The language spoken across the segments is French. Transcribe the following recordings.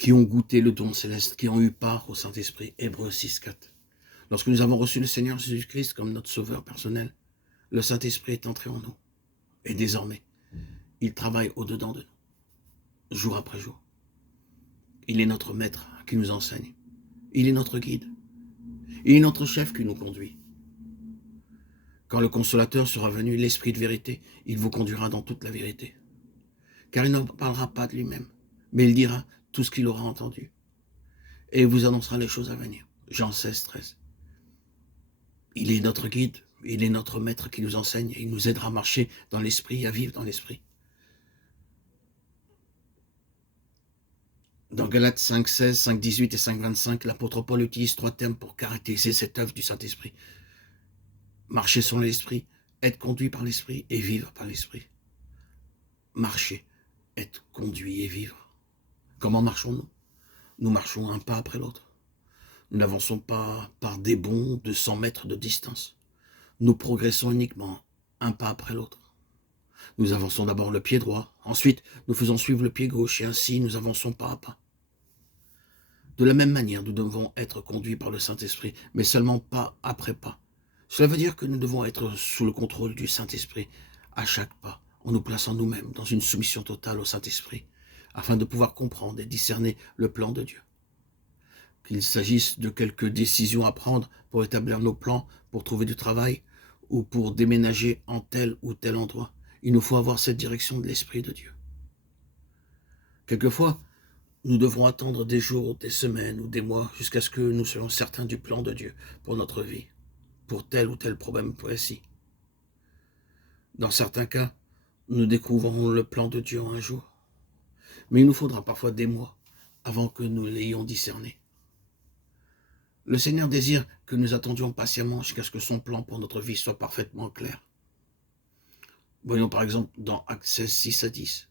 qui ont goûté le don céleste, qui ont eu part au Saint-Esprit. Hébreux 6,4. Lorsque nous avons reçu le Seigneur Jésus-Christ comme notre sauveur personnel, le Saint-Esprit est entré en nous. Et désormais, il travaille au-dedans de nous, jour après jour. Il est notre maître qui nous enseigne. Il est notre guide. Il est notre chef qui nous conduit. Quand le consolateur sera venu, l'Esprit de vérité, il vous conduira dans toute la vérité. Car il ne parlera pas de lui-même, mais il dira tout ce qu'il aura entendu. Et il vous annoncera les choses à venir. Jean 16, 13. Il est notre guide, il est notre maître qui nous enseigne, il nous aidera à marcher dans l'esprit, à vivre dans l'esprit. Dans Galates 5, 16, 5, 18 et 5, 25, l'apôtre Paul utilise 3 termes pour caractériser cette œuvre du Saint-Esprit. Marcher selon l'esprit, être conduit par l'esprit et vivre par l'esprit. Marcher, être conduit et vivre. Comment marchons-nous? Nous marchons un pas après l'autre. Nous n'avançons pas par des bonds de 100 mètres de distance. Nous progressons uniquement un pas après l'autre. Nous avançons d'abord le pied droit, ensuite nous faisons suivre le pied gauche et ainsi nous avançons pas à pas. De la même manière, nous devons être conduits par le Saint-Esprit, mais seulement pas après pas. Cela veut dire que nous devons être sous le contrôle du Saint-Esprit à chaque pas, en nous plaçant nous-mêmes dans une soumission totale au Saint-Esprit, afin de pouvoir comprendre et discerner le plan de Dieu. Qu'il s'agisse de quelques décisions à prendre pour établir nos plans, pour trouver du travail, ou pour déménager en tel ou tel endroit, il nous faut avoir cette direction de l'Esprit de Dieu. Quelquefois, nous devrons attendre des jours, des semaines ou des mois jusqu'à ce que nous soyons certains du plan de Dieu pour notre vie, pour tel ou tel problème précis. Dans certains cas, nous découvrons le plan de Dieu en un jour, mais il nous faudra parfois des mois avant que nous l'ayons discerné. Le Seigneur désire que nous attendions patiemment jusqu'à ce que son plan pour notre vie soit parfaitement clair. Voyons par exemple dans Actes 16, 6 à 10.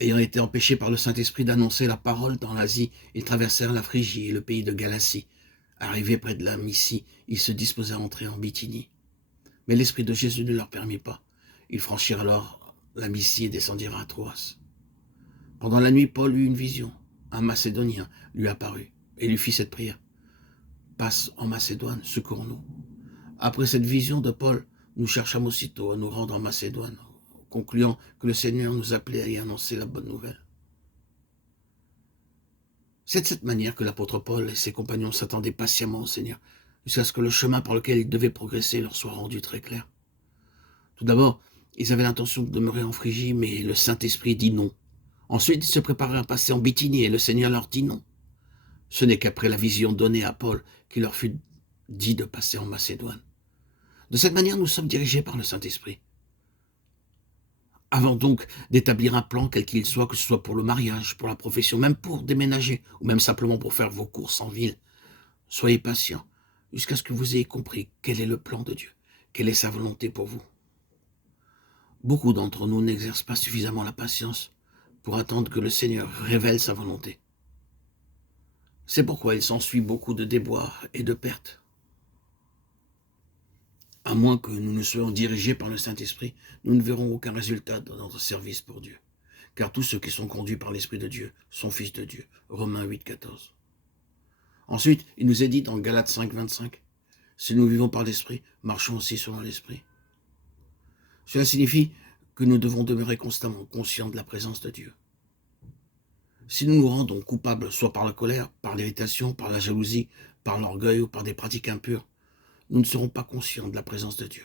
Ayant été empêchés par le Saint-Esprit d'annoncer la parole dans l'Asie, ils traversèrent la Phrygie et le pays de Galatie. Arrivés près de la Mysie, ils se disposaient à entrer en Bithynie. Mais l'Esprit de Jésus ne leur permit pas. Ils franchirent alors la Mysie et descendirent à Troas. Pendant la nuit, Paul eut une vision. Un Macédonien lui apparut et lui fit cette prière. « Passe en Macédoine, secours-nous. » Après cette vision de Paul, nous cherchâmes aussitôt à nous rendre en Macédoine, concluant que le Seigneur nous appelait à y annoncer la bonne nouvelle. C'est de cette manière que l'apôtre Paul et ses compagnons s'attendaient patiemment au Seigneur, jusqu'à ce que le chemin par lequel ils devaient progresser leur soit rendu très clair. Tout d'abord, ils avaient l'intention de demeurer en Phrygie, mais le Saint-Esprit dit non. Ensuite, ils se préparaient à passer en Bithynie, et le Seigneur leur dit non. Ce n'est qu'après la vision donnée à Paul qu'il leur fut dit de passer en Macédoine. De cette manière, nous sommes dirigés par le Saint-Esprit. Avant donc d'établir un plan quel qu'il soit, que ce soit pour le mariage, pour la profession, même pour déménager, ou même simplement pour faire vos courses en ville, soyez patients jusqu'à ce que vous ayez compris quel est le plan de Dieu, quelle est sa volonté pour vous. Beaucoup d'entre nous n'exercent pas suffisamment la patience pour attendre que le Seigneur révèle sa volonté. C'est pourquoi il s'ensuit beaucoup de déboires et de pertes. À moins que nous ne soyons dirigés par le Saint-Esprit, nous ne verrons aucun résultat dans notre service pour Dieu. Car tous ceux qui sont conduits par l'Esprit de Dieu sont fils de Dieu. Romains 8, 14. Ensuite, il nous est dit dans Galates 5, 25, « Si nous vivons par l'Esprit, marchons aussi selon l'Esprit. » Cela signifie que nous devons demeurer constamment conscients de la présence de Dieu. Si nous nous rendons coupables, soit par la colère, par l'irritation, par la jalousie, par l'orgueil ou par des pratiques impures, nous ne serons pas conscients de la présence de Dieu.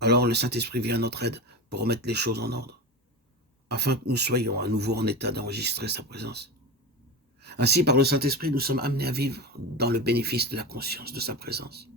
Alors le Saint-Esprit vient à notre aide pour remettre les choses en ordre, afin que nous soyons à nouveau en état d'enregistrer sa présence. Ainsi, par le Saint-Esprit, nous sommes amenés à vivre dans le bénéfice de la conscience de sa présence.